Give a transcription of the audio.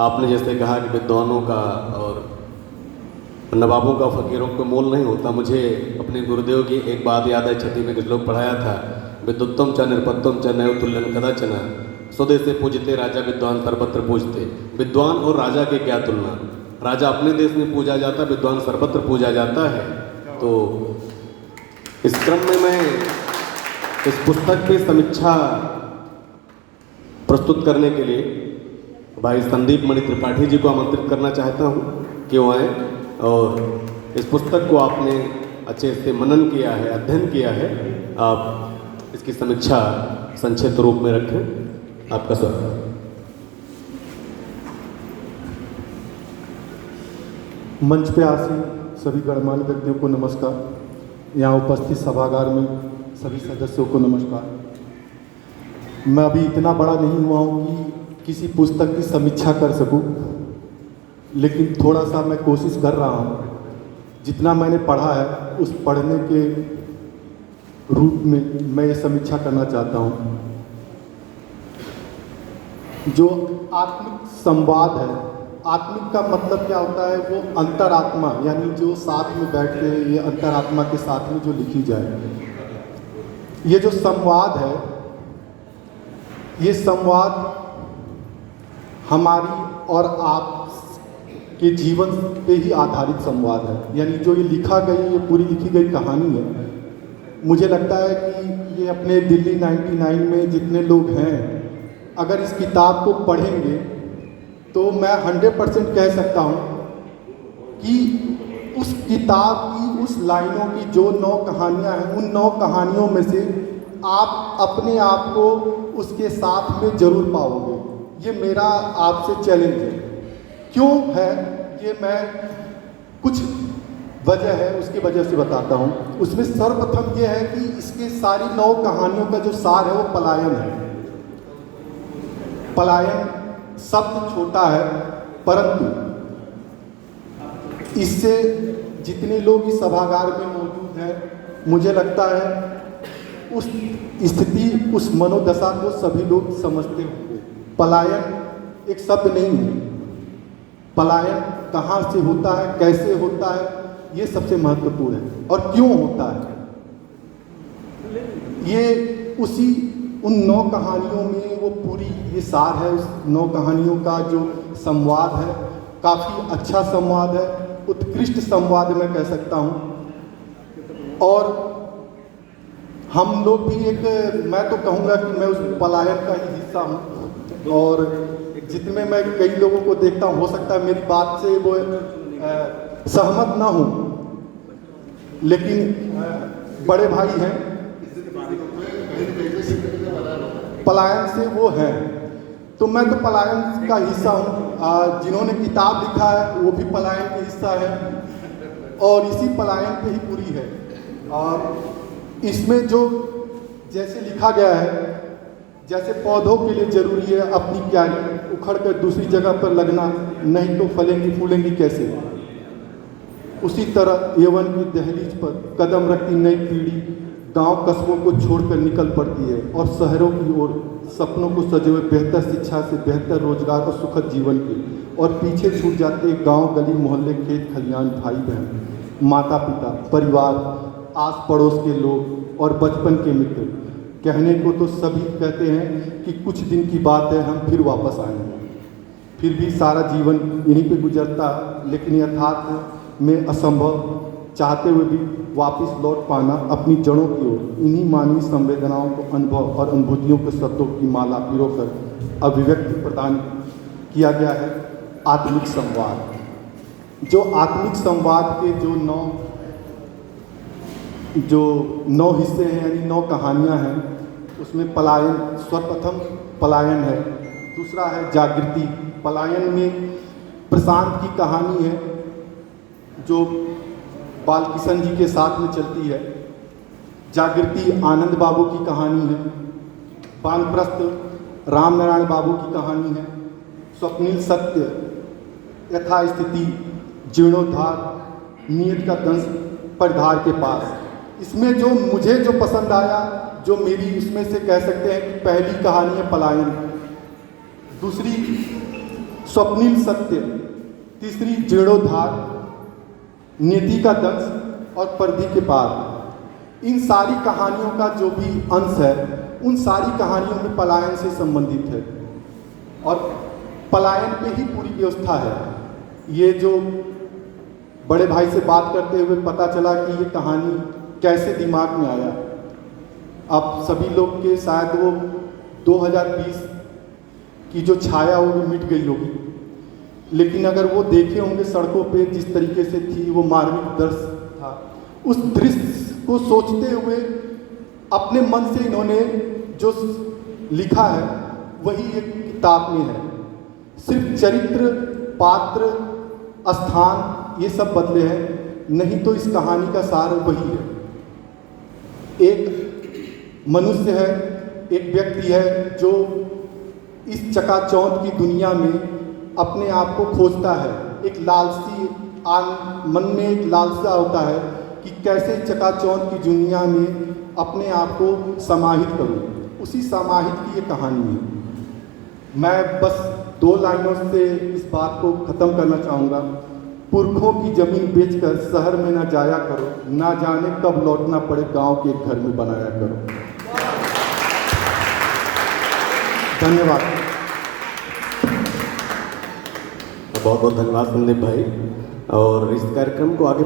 आपने जैसे कहा कि विद्वानों का और नवाबों का, फ़कीरों का मोल नहीं होता, मुझे अपने गुरुदेव की एक बात याद है। छठी में कुछ लोग पढ़ाया था, विद्युत्तम च निरपत्तम च नैव तुल्यम कदाचन, स्वदेश से पूजते राजा विद्वान सर्वत्र पूजते। विद्वान और राजा की क्या तुलना, राजा अपने देश में पूजा जाता, विद्वान सर्वत्र पूजा जाता है। तो इस क्रम में मैं इस पुस्तक की समीक्षा प्रस्तुत करने के लिए भाई संदीप मणि त्रिपाठी जी को आमंत्रित करना चाहता हूँ कि वो आएँ और इस पुस्तक को आपने अच्छे से मनन किया है, अध्ययन किया है, आप इसकी समीक्षा संक्षिप्त रूप में रखें। आपका स्वागत। मंच पे आसीन सभी गणमान्य व्यक्तियों को नमस्कार। यहाँ उपस्थित सभागार में सभी सदस्यों को नमस्कार। मैं अभी इतना बड़ा नहीं हुआ हूँ कि किसी पुस्तक की समीक्षा कर सकूँ, लेकिन थोड़ा सा मैं कोशिश कर रहा हूँ। जितना मैंने पढ़ा है उस पढ़ने के रूप में मैं ये समीक्षा करना चाहता हूँ। जो आत्मिक संवाद है, आत्मिक का मतलब क्या होता है? वो अंतरात्मा, यानी जो साथ में बैठ के ये अंतरात्मा के साथ में जो लिखी जाए, ये जो संवाद है, ये संवाद हमारी और आप के जीवन पे ही आधारित संवाद है। यानी जो ये लिखा गई, ये पूरी लिखी गई कहानी है। मुझे लगता है कि ये अपने दिल्ली 99 में जितने लोग हैं, अगर इस किताब को पढ़ेंगे तो मैं 100% कह सकता हूँ कि उस किताब की उस लाइनों की जो 9 कहानियाँ हैं, उन 9 कहानियों में से आप अपने आप को उसके साथ में ज़रूर पाओगे। ये मेरा आपसे चैलेंज है। क्यों है ये, मैं कुछ वजह है उसकी वजह से बताता हूँ। उसमें सर्वप्रथम ये है कि इसके सारी 9 कहानियों का जो सार है वो पलायन है। पलायन शब्द छोटा है, परंतु इससे जितने लोग इस सभागार में मौजूद हैं, मुझे लगता है उस स्थिति, उस मनोदशा को सभी लोग समझते होंगे। पलायन एक शब्द नहीं है। पलायन कहाँ से होता है, कैसे होता है, ये सबसे महत्वपूर्ण है। और क्यों होता है, ये उसी उन 9 कहानियों में वो पूरी ये सार है। उस 9 कहानियों का जो संवाद है, काफ़ी अच्छा संवाद है, उत्कृष्ट संवाद मैं कह सकता हूँ। और हम लोग भी एक, मैं तो कहूँगा कि मैं उस पलायन का ही हिस्सा हूँ। और जितने मैं कई लोगों को देखता हूँ, हो सकता है मेरी बात से वो सहमत ना हो, लेकिन बड़े भाई हैं, पलायन से वो हैं, तो मैं तो पलायन का हिस्सा हूँ। जिन्होंने किताब लिखा है वो भी पलायन के हिस्सा है, और इसी पलायन पे ही पूरी है। और इसमें जो जैसे लिखा गया है, जैसे पौधों के लिए जरूरी है अपनी क्यारी उखड़ कर दूसरी जगह पर लगना, नहीं तो फलेंगी फूलेंगी कैसे, उसी तरह यौवन की दहलीज पर कदम रखती नई पीढ़ी गांव कस्बों को छोड़कर निकल पड़ती है और शहरों की ओर सपनों को सजे हुए बेहतर शिक्षा से बेहतर रोजगार और सुखद जीवन के, और पीछे छूट जाते गांव गली मोहल्ले खेत खलियान भाई बहन माता पिता परिवार आस पड़ोस के लोग और बचपन के मित्र। कहने को तो सभी कहते हैं कि कुछ दिन की बात है, हम फिर वापस आएंगे। फिर भी सारा जीवन यहीं पे गुजरता, लेकिन यथार्थ में असंभव, चाहते हुए भी वापस लौट पाना अपनी जड़ों की ओर। इन्हीं मानवीय संवेदनाओं को अनुभव और अनुभूतियों के शब्दों की माला पिरोकर अभिव्यक्ति प्रदान किया गया है आत्मिक संवाद। जो आत्मिक संवाद के जो 9 हिस्से हैं, यानी 9 कहानियां हैं, उसमें पलायन, सर्वप्रथम पलायन है। दूसरा है जागृति। पलायन में प्रशांत की कहानी है जो बालकिशन जी के साथ में चलती है। जागृति आनंद बाबू की कहानी है। वानप्रस्थ राम नारायण बाबू की कहानी है। स्वप्निल सत्य, यथास्थिति, जीर्णोद्धार, नियत का दंश परिधार के पास। इसमें जो मुझे जो पसंद आया, जो मेरी इसमें से कह सकते हैं कि पहली कहानी है पलायन। दूसरी स्वप्निल सत्य, तीसरी जीर्णोद्धार, नियति का दंश और पर्दे के पार। इन सारी कहानियों का जो भी अंश है, उन सारी कहानियों में पलायन से संबंधित है और पलायन पे ही पूरी व्यवस्था है। ये जो बड़े भाई से बात करते हुए पता चला कि ये कहानी कैसे दिमाग में आया। आप सभी लोग के शायद वो 2020 की जो छाया होगी मिट गई होगी, लेकिन अगर वो देखे होंगे सड़कों पे जिस तरीके से थी, वो मार्मिक दृश्य था। उस दृश्य को सोचते हुए अपने मन से इन्होंने जो लिखा है वही एक किताब में है। सिर्फ चरित्र, पात्र, स्थान ये सब बदले हैं, नहीं तो इस कहानी का सार वही है। एक मनुष्य है, एक व्यक्ति है जो इस चकाचौंध की दुनिया में अपने आप को खोजता है। एक लालसी मन में एक लालसा होता है कि कैसे चकाचौंध की दुनिया में अपने आप को समाहित करूं। उसी समाहित की ये कहानी है। मैं बस 2 लाइनों से इस बात को ख़त्म करना चाहूँगा। पुरखों की ज़मीन बेचकर शहर में ना जाया करो, ना जाने कब लौटना पड़े गांव के एक घर में बनाया करो। धन्यवाद। बहुत बहुत धन्यवाद संदीप भाई। और इस कार्यक्रम को आगे